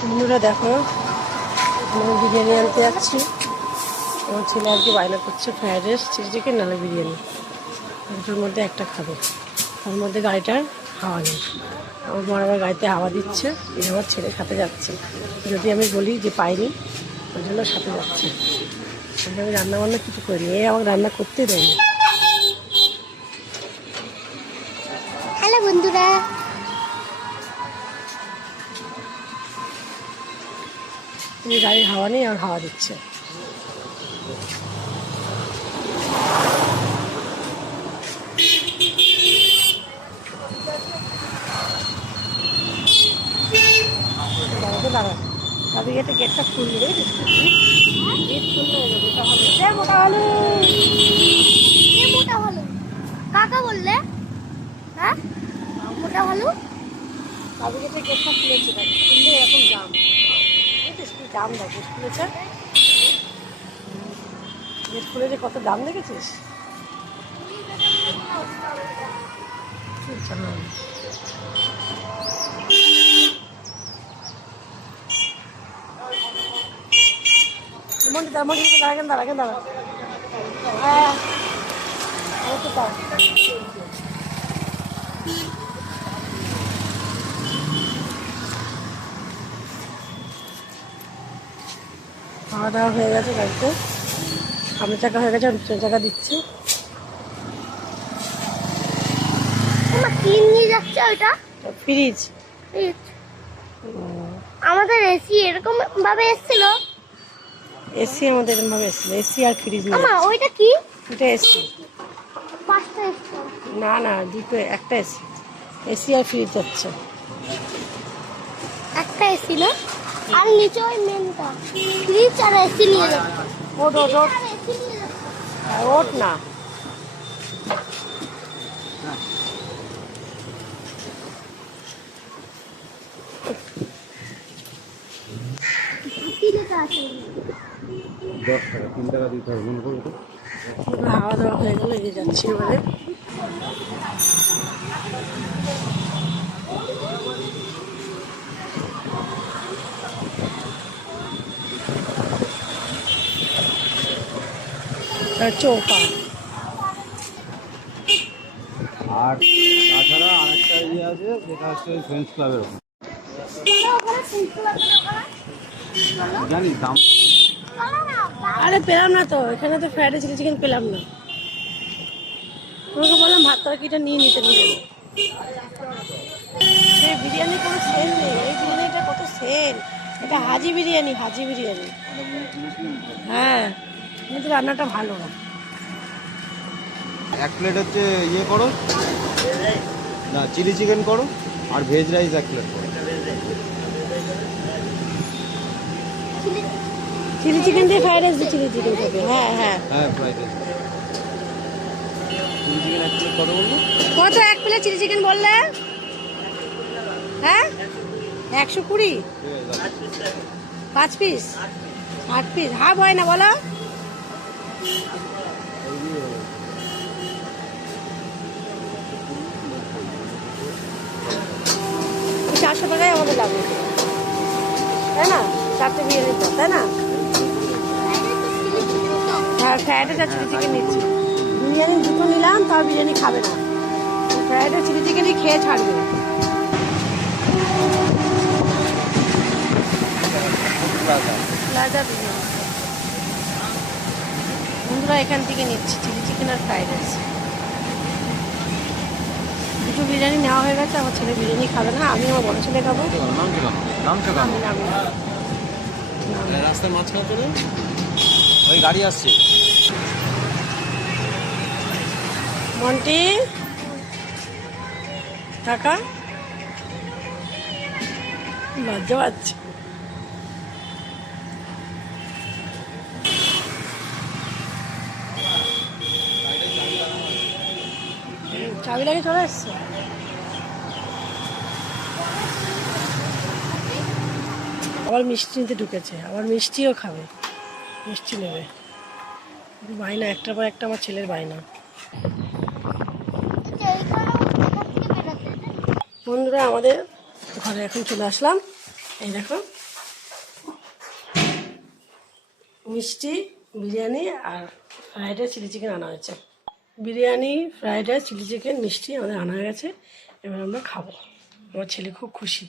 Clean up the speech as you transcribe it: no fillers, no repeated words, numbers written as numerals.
বন্ধুরা দেখো, আমি বিরিয়ানি আনতে যাচ্ছি। আমার ছেলে আর কি বায়না করছে ফ্রাইড রাইস, চিলি চিকেন নাহলে বিরিয়ানি, দুটোর মধ্যে একটা খাবে। তার মধ্যে গাড়িটার হাওয়া নেই। আমার বড় আবার গাড়িতে হাওয়া দিচ্ছে, এই আমার ছেলে সাথে যাচ্ছে। যদি আমি বলি যে পাইনি, ওই জন্য সাথে যাচ্ছে। আমি রান্নাবান্না কিছু করিনি, এই আমাকে রান্না করতে দেয়নি। হ্যালো বন্ধুরা, গাড়ির হাওয়া নেই আর হাওয়া দিচ্ছে। দাঁড়া, তাদের গেটে গেটটা খুলবে, গেট খুললে মোটা হলো। মোটা হলো কাকা বললে? হ্যাঁ, মোটা হলো। তাদের গেটে গেটটা খুলেছে, তাকে খুললে এরকম জাম, স্কুল জাম দেখে খুলেছে। গেট খুলে যে কত দাম দেখেছিস? মন্ডি দাঁড়াকেন দাঁড়া। হ্যাঁ, খাওয়া দাওয়া হয়ে গেছে গাড়িতে, সামনে চাকা হয়ে গেছে, পিছনে চাকা দিচ্ছে। কি নিয়ে যাচ্ছে ওইটা? ফ্রিজ। আমাদের এসি এরকম ভাবে এসেছিল। এসি আমাদের এরকম ভাবে এসেছিল, এসি আর ফ্রিজ নিয়ে। আমা ওইটা কি? এটা এসি। পাঁচটা এসি? না দুটো, একটা এসি। এসি আর ফ্রিজ হচ্ছে একটা এসি না, আর নিচে ওই মেনটা ফ্রিজ আর এসি নিয়ে যাচ্ছে। ওট না। হাওয়া দাওয়া হয়ে গেল, এগিয়ে যাচ্ছি এবারে। চৌপা। আর তাছাড়া আরেকটা ইয়ে আছে, যেটা হচ্ছে ওই ফ্রেন্ডস ক্লাবের ওখানে। জানিস দাম? আরে পেলাম না তো, এখানে তো ফ্রাইড রাইস চিলি চিকেন পেলাম না। তোমাকে বললাম ভাত তরকারিটা নিয়ে নিতে নিয়ে। সেই বিরিয়ানি কোনো সেল নেই, এই বিরিয়ানিটা কত সেল। এটা হাজি বিরিয়ানি। হ্যাঁ, কিন্তু রান্নাটা ভালো না। এক প্লেট হচ্ছে ইয়ে করো না, চিলি চিকেন করো, আর ভেজ রাইস এক প্লেট করো। চিলি চিকেন দিয়ে ফ্রাইড রাইস দিয়ে চিলি চিকেন খাবে। হ্যাঁ ফ্রাইড রাইস চিলি চিকেন এক প্লেট কত বলবো? কত এক প্লেট চিলি চিকেন বললে? হ্যাঁ, 120। 5 পিস, 8 পিস, হাফ হয় না বলো? 400 টাকায় আমাদের লাগবে, তাই না? 4টে বিরিয়ানির পর, তাই না? হ্যাঁ, ফ্রাইড রাইস আর চিলি চিকেন নিচ্ছি। বিরিয়ানি দুটো নিলাম, তাও বিরিয়ানি খাবে না। ফ্রাইড রাইস চিলি চিকেনই খেয়ে ছাড়বে। প্লাজা বিরিয়ানি বন্ধুরা, এখান থেকে নিচ্ছি চিলি চিকেন আর ফ্রাইড রাইস। দুটো বিরিয়ানি নেওয়া হয়ে গেছে। আমার ছেলে বিরিয়ানি খাবে না, আমি আমার বড় ছেলে খাবো। রাস্তার মাঝখানে চলে ওই গাড়ি আসছে। মন্টি টাকা লজ্জা পাচ্ছে। চাবি লাগে চলে এসছে। আবার মিষ্টি নিতে ঢুকেছে, আবার মিষ্টিও খাবে, মিষ্টি নেবে। বায়না একটার পর একটা আমার ছেলের বায়না। বন্ধুরা, আমাদের ঘরে এখন চলে আসলাম। এই দেখো মিষ্টি, বিরিয়ানি আর ফ্রাইড রাইস চিলি চিকেন আনা হয়েছে। Biryani, fried rice, chilli chicken, মিষ্টি আমাদের আনা হয়ে গেছে। এবার আমরা খাবো। আমার ছেলে খুব খুশি।